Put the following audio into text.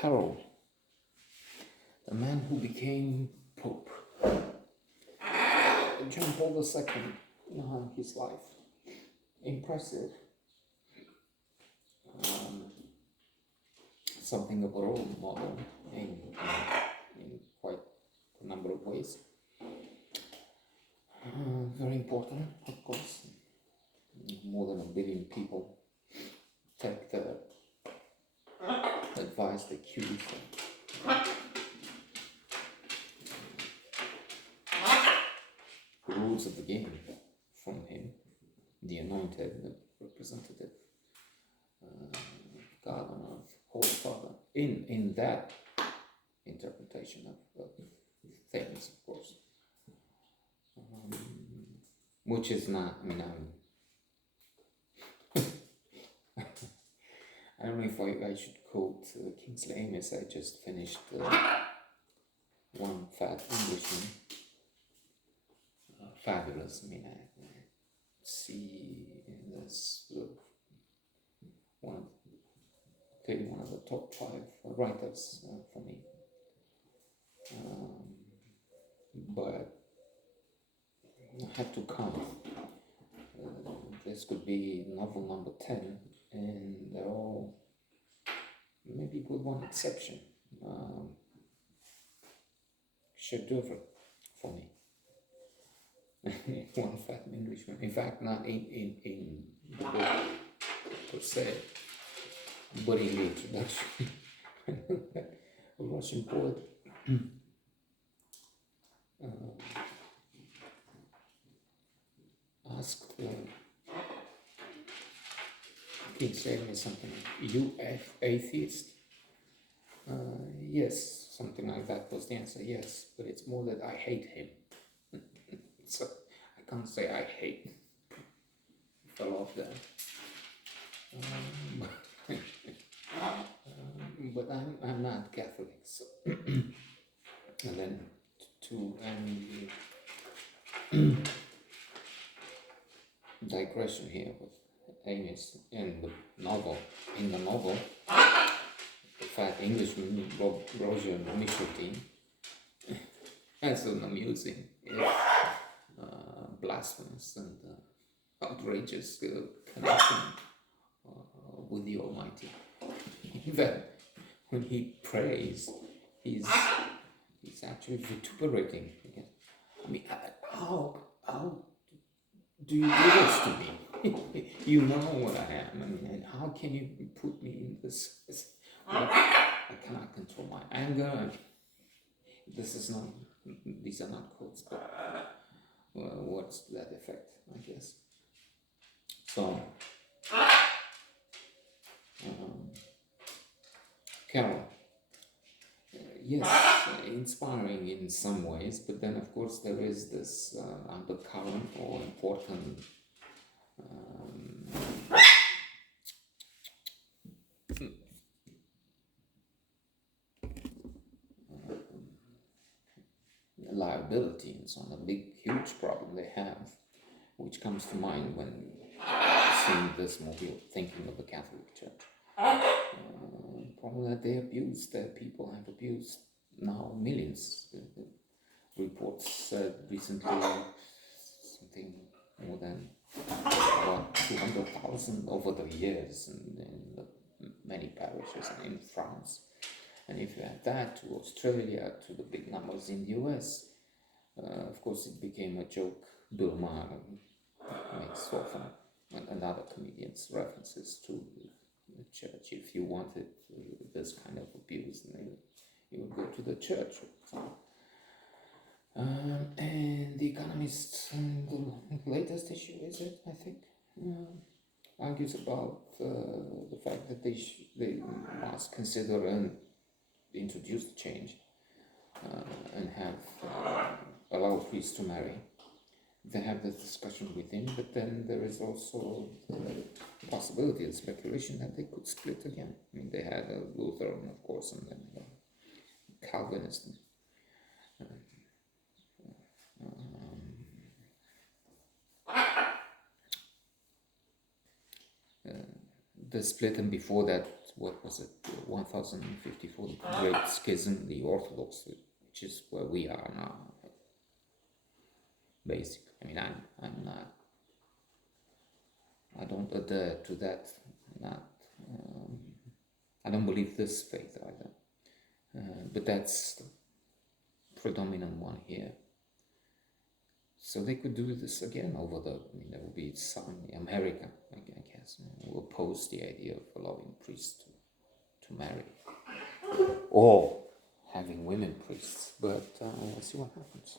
Karol, the man who became Pope, John Paul II, his life. Impressive. Something of a role model in quite a number of ways. Very important, of course. More than 1 billion people take the advice, the cues, the rules of the game from him, the anointed, the representative, God on earth, Holy Father, in that interpretation of things, of course. Which is not, I don't know if I should quote Kingsley Amis. I just finished One Fat Englishman. Fabulous. I see this one of the top 5 writers for me. But I had to count. This could be novel number 10, and they're all, maybe with one exception, chef-d'oeuvre for me. One Fat Englishman. In fact, not in the book per se, but in the introduction. A Russian poet asked King saying me something, "You atheist?" Yes, something like that was the answer. Yes, but it's more that I hate him. So I can't say I hate. Fell off there. But I'm not Catholic, so and then to digression here with Amis in the novel. In the novel, the Fat Englishman, Roger Michotin, has an amusing, blasphemous and outrageous connection with the Almighty. That when he prays, he's actually vituperating. How do you do this to me? You know what I am. And how can you put me in this? I cannot control my anger. These are not quotes, but what's to that effect, I guess. So, Karol, yes, inspiring in some ways, but then of course there is this undercurrent or important liability, and so on, a big, huge problem they have, which comes to mind when seeing this movie or thinking of the Catholic Church. Problem that they abuse, that people have abused now millions. The reports said recently something more than about 200,000 over the years in many parishes and in France. And if you add that to Australia, to the big numbers in the US, of course it became a joke. Bill Maher makes often, and other comedians, references to the church. If you wanted this kind of abuse, then you would go to the church. And The Economist, the latest issue, is it, I think, argues about the fact that they must consider and introduce the change and have allowed priests to marry. They have this discussion with him, but then there is also the possibility, the speculation that they could split again. They had a Lutheran, of course, and then Calvinist. The split, and before that what was it, 1054, the Great Schism, the Orthodox, which is where we are now, basically. I mean, I'm not, I don't adhere to that, not, I don't believe this faith either, but that's the predominant one here. So they could do this again over the, I mean, there will be some, America, I guess, will oppose the idea of allowing priests to marry, or having women priests, but we'll see what happens.